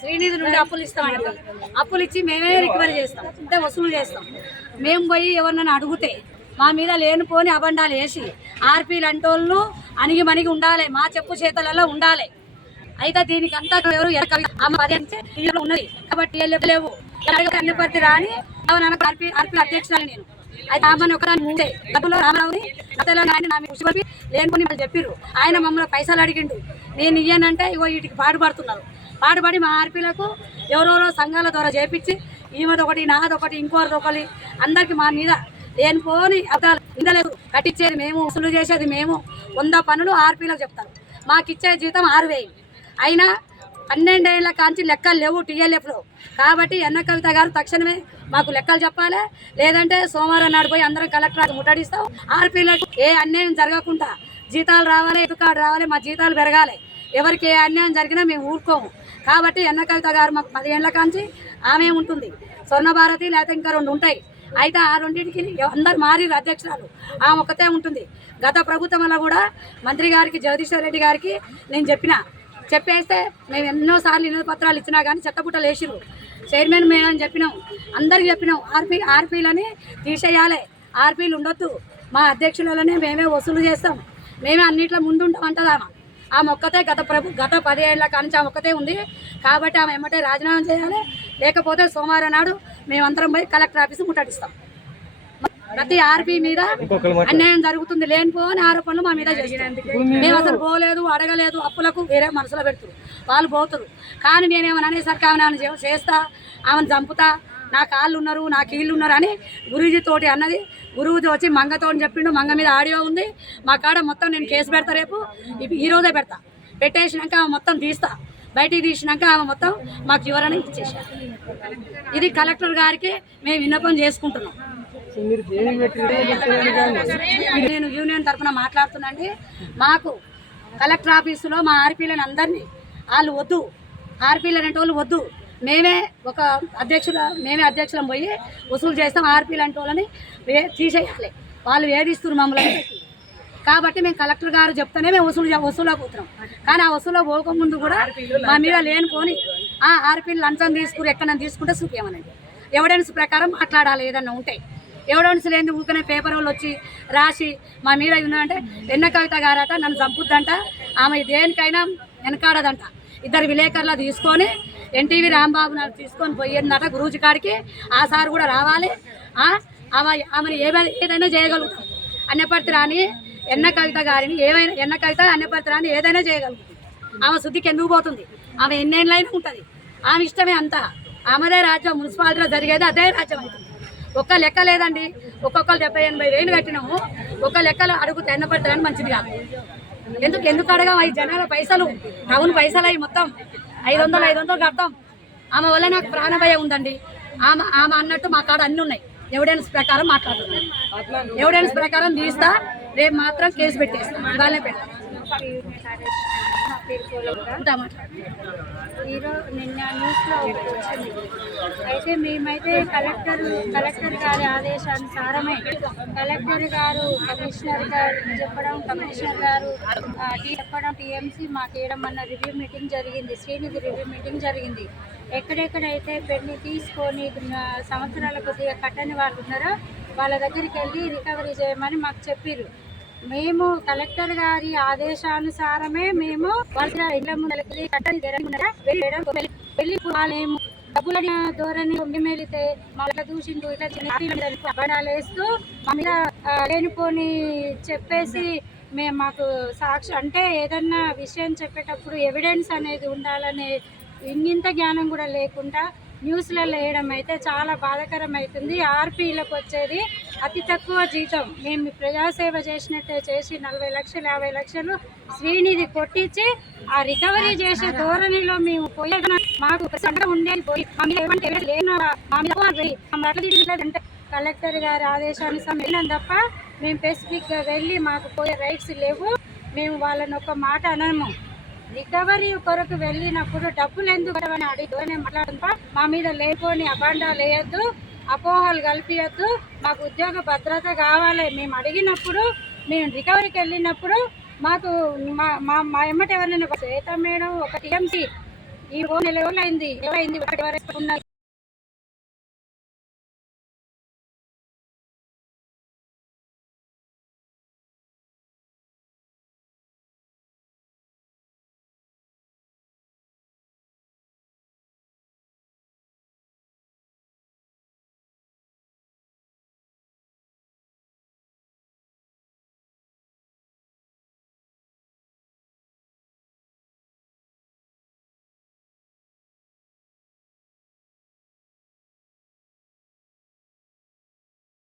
శ్రీనిధి నుండి అప్పులు ఇస్తామంట. అప్పులు ఇచ్చి మేమే రికవరీ చేస్తాం, అంటే వసూలు చేస్తాం. మేము పోయి ఎవరినైనా అడిగితే మా మీద లేనిపోని అబండాలు వేసి ఆర్పీలు అంటోళ్ళు అణిగి మణిగి ఉండాలి, మా చెప్పు చేతలలో ఉండాలి. అయితే దీనికి అంతా ఎవరు ఉన్నది కాబట్టి లేవు అన్నపర్తి రాని ఆర్పీల అధ్యక్షురాలు నేను. అయితే ఆమెను ఒకదాన్ని ముందే డబ్బులో రామారావుని ఆయన కృషి లేనుకొని వాళ్ళు చెప్పిర్రు. ఆయన మమ్మల్ని పైసలు అడిగిండు, నేను ఇయ్యానంటే ఇగో వీటికి పాటుపడుతున్నారు. పాటుపడి మా ఆర్పీలకు ఎవరెవరో సంఘాల ద్వారా చేపించి ఈమెదొకటి నాదొకటి ఇంకోరిదొకటి అందరికి మా మీద లేనిపోని అర్థాలు ఇందలేదు. కట్టించేది మేము, వసూలు చేసేది మేము, 100 పనులు ఆర్పీలకు చెప్తారు. మాకు ఇచ్చే జీతం 6,000. అయినా 12 ఏళ్ల కాంచి లెక్కలు లేవు టీఎల్ఎఫ్లో. కాబట్టి ఎన్న కవిత గారు తక్షణమే మాకు లెక్కలు చెప్పాలి, లేదంటే సోమవారం నాడు పోయి అందరం కలెక్టర్ ముట్టడిస్తాం. ఆర్పీలకు ఏ అన్యాయం జరగకుండా జీతాలు రావాలి, ఎదుకాడు రావాలి, మా జీతాలు పెరగాలి. ఎవరికి ఏ అన్యాయం జరిగినా మేము ఊరుకోము. కాబట్టి ఎన్న కవిత గారు మాకు 10 ఏళ్ల కాంచి ఆమె ఉంటుంది, స్వర్ణభారతి లేకపోతే ఇంకా 2 ఉంటాయి. అయితే ఆ రెండింటికి అందరు మారి అధ్యక్షురాలు ఆమె ఒక్కతే ఉంటుంది. గత ప్రభుత్వం వల్ల కూడా మంత్రి గారికి జగదీశ్వర్ రెడ్డి గారికి నేను చెప్పేస్తే మేము ఎన్నోసార్లు వినతి పత్రాలు ఇచ్చినా కానీ చెత్తపుట్టలు వేసిరు. చైర్మన్ మేడం చెప్పినాం, అందరికి చెప్పినాం ఆర్పీలని తీసేయాలి, ఆర్పీలు ఉండొద్దు, మా అధ్యక్షులలోనే మేమే వసూలు చేస్తాం, మేమే అన్నింటిలో ముందు ఉంటాం అంటది ఆమె ఒక్కతే. గత 10 ఏళ్ల కానించి ఆమె ఒక్కతే ఉంది. కాబట్టి ఆమె ఎమ్మటే రాజీనామా చేయాలి, లేకపోతే సోమవారం నాడు మేమందరం పోయి కలెక్టర్ ఆఫీసు ముట్టడిస్తాం. ప్రతి ఆర్పీ మీద అన్యాయం జరుగుతుంది, లేనిపోని ఆరోపణలు మా మీద చేసినందుకు మేము అసలు పోలేదు, అడగలేదు. అప్పులకు వేరే మనసులో పెడుతురు, వాళ్ళు పోతురు. కానీ నేనేమని అనేసరికి ఆమె చేస్తా, ఆమెను చంపుతా, నా కాళ్ళు ఉన్నారు, నా కీళ్ళు ఉన్నారు అని గురూజీ తోటి అన్నది. గురువుజీ వచ్చి మంగతో చెప్పిండు, మంగ మీద ఆడియో ఉంది మా కాడ. మొత్తం నేను కేసు పెడతా, రేపు ఈరోజే పెడతా. పెట్టేసినాక ఆమె మొత్తం తీస్తా, బయటికి తీసినాక ఆమె మొత్తం మాకు వివరణ ఇచ్చేసారు. ఇది కలెక్టర్ గారికి మేము విన్నపం చేసుకుంటున్నాం. నేను యూనియన్ తరఫున మాట్లాడుతున్నాండి. మాకు కలెక్టర్ ఆఫీసులో మా ఆర్పీలను అందరినీ వాళ్ళు వద్దు, ఆర్పీలు అనేటోళ్ళు వద్దు, మేమే అధ్యక్షులం పోయి వసూలు చేస్తాం. ఆర్పీలు అంటే వాళ్ళని తీసేయాలి, వాళ్ళు వేధిస్తున్నారు మమ్మల్ని. కాబట్టి మేము కలెక్టర్ గారు చెప్తేనే మేము వసూలు పోతున్నాం. కానీ ఆ వసూలు పోకముందు కూడా మా మీద లేనిపోని ఆర్పీలు లంచం ఎక్కడైనా తీసుకుంటే చూపించమనండి. ఎవిడెన్స్ ప్రకారం మాట్లాడాలి. ఏదన్నా ఉంటే ఎవిడెన్స్ లేని ఊకనే పేపర్ వాళ్ళు వచ్చి రాసి మా మీద ఉందంటే ఎన్న కవిత గారట నన్ను చంపుద్దంట, ఆమె దేనికైనా వెనకాడదంట. 2 విలేకరులు తీసుకొని ఎన్టీవీ రాంబాబు నాడు తీసుకొని పోయిందట గురూజీ కాడికి. ఆ సార్ కూడా రావాలి, ఆమెను ఏదైనా చేయగలుగుతాం. అన్నపర్తి రాని ఎన్న కవిత గారిని అన్నపర్తి రాని ఏదైనా చేయగలుగుతుంది. ఆమె శుద్ధికి ఎందుకు పోతుంది? ఆమె ఎన్నేళ్ళైనా ఉంటుంది, ఆమె ఇష్టమే అంతా. ఆమెదే రాజ్యం, మున్సిపాలిటీలో జరిగేది అదే రాజ్యం అవుతుంది. ఒక్క లెక్క లేదండి, ఒక్కొక్కరు 70-80 వేలు కట్టినాము. ఒక లెక్కలు అడుగుతే ఎన్నపర్తి రాని మంచిది కాదు. ఎందుకు అడగా? ఈ జనాల పైసలు, టౌన్ పైసలు అవి మొత్తం 500 కడతాం. ఆమె వల్ల నాకు ప్రాణభయం ఉందండి. ఆమె అన్నట్టు మా కాడ అన్నీ ఉన్నాయి. ఎవిడెన్స్ ప్రకారం మాట్లాడుతున్నాను, ఎవిడెన్స్ ప్రకారం తీస్తా. రేపు మాత్రం కేసు పెట్టేస్తాం, ఇవాళనే పెడతాం. నిన్న న్యూస్లో ఒకటి వచ్చింది. అయితే మేమైతే కలెక్టర్ గారి ఆదేశానుసారమే కలెక్టర్ గారు కమిషనర్ గారు చెప్పడం టీఎంసీ మాకు ఏడమన్న రివ్యూ మీటింగ్ జరిగింది, శ్రీనిధి రివ్యూ మీటింగ్ జరిగింది. ఎక్కడెక్కడైతే పెళ్లి తీసుకొని సంవత్సరాల కొద్దిగా కట్టని వాళ్ళు ఉన్నారో వాళ్ళ దగ్గరికి వెళ్ళి రికవరీ చేయమని మాకు చెప్పారు. మేము కలెక్టర్ గారి ఆదేశానుసారమే మేము వాళ్ళ ఇళ్ల ముందరికి కట్టని వెళ్ళి వాళ్ళేమో డబ్బుల ధోరణి ఉండిమెలితే మళ్ళీ దూషిండు ఇట్లా అబడాలు వేస్తూ మా మీద లేనిపోని చెప్పేసి మాకు సాక్షి అంటే ఏదన్నా విషయం చెప్పేటప్పుడు ఎవిడెన్స్ అనేది ఉండాలనే ఇంత జ్ఞానం కూడా లేకుండా న్యూస్లలో వేయడం అయితే చాలా బాధాకరం అవుతుంది. ఆర్పీలకు వచ్చేది అతి తక్కువ జీతం. మేము ప్రజాసేవ చేసినట్టే చేసి 40 లక్షలు 50 లక్షలు శ్రీనిధి కొట్టించి ఆ రికవరీ చేసే ధోరణిలో మేము పోయే మాకు ఉండేది పోయి అంటే కలెక్టర్ గారి ఆదేశానుసారం వెళ్ళాం తప్ప మేము స్పెసిఫిక్గా వెళ్ళి మాకు పోయే రైట్స్ లేవు. మేము వాళ్ళని ఒక మాట అనము. రికవరీ కొరకు వెళ్ళినప్పుడు డబ్బులు ఎందుకు అని అడిగితోనే మాట్లాడడం. మా మీద లేకపోని అబాండాలు వేయొద్దు, అపోహలు కల్పియొద్దు. మాకు ఉద్యోగ భద్రత కావాలి. మేము అడిగినప్పుడు, మేము రికవరీకి వెళ్ళినప్పుడు మాకు మా ఎమ్మటి ఎవరైనా శ్వేత మేడం ఒక టీఎంసీ ఈ నెల రోజులు అయింది. ఏమైంది